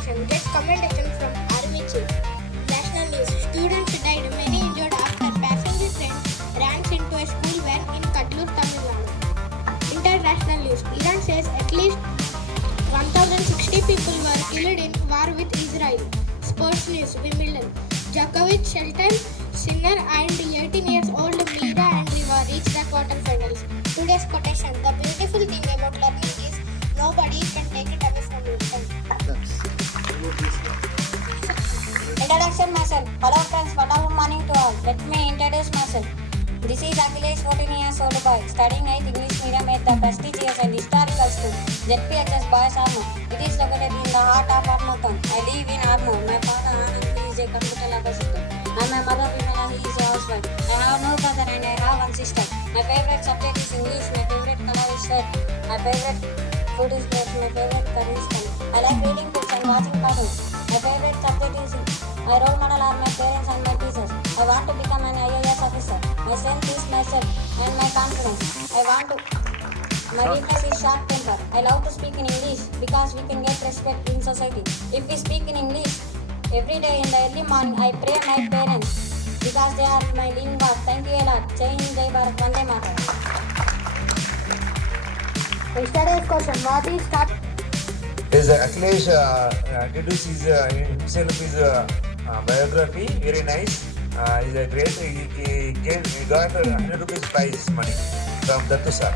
transportation gets commendation from Army Chief. National news. Students died, many injured after passenger train rams into a school van in Kadlur, Tamil Nadu. International news. Iran says at least 1,060 people were killed in war with Israel. Sports news. Wimbledon. Djokovic, Shelton, Sinner and 18 years old Mira and Riva reached the quarterfinals. Today's quotation. The beautiful thing about learning is nobody can take it away from you. Introduction myself. Hello friends, good morning to all. Let me introduce myself. This is Akhilesh, 14 years old boy, studying 8th English medium at the prestigious and historical school, Zphs Boys Armoor. It is located in the heart of Armoor town. I live in Armoor. My father Anand is a computer lab assistant, and my mother Vimala, he is a housewife. I have no brother and I have one sister. My favorite subject is English. My favorite color is red. My favorite food is bread. My favorite curry is curry. I like reading books and watching cartoons. My favorite subject is my role model are my parents and my teachers. I want to become an IAS officer. My strength is myself and my confidence. My weakness is short temper. I love to speak in English because we can get respect in society. If we speak in English every day in the early morning, I pray my parents because they are my living God. Thank you a lot. Jai Hind, Jai Bharat, Vande Mataram. Yesterday's question. What is top? Akhilesh introduced himself his biography, very nice. He's a great. He got 100 rupees prize money from Dattu sir.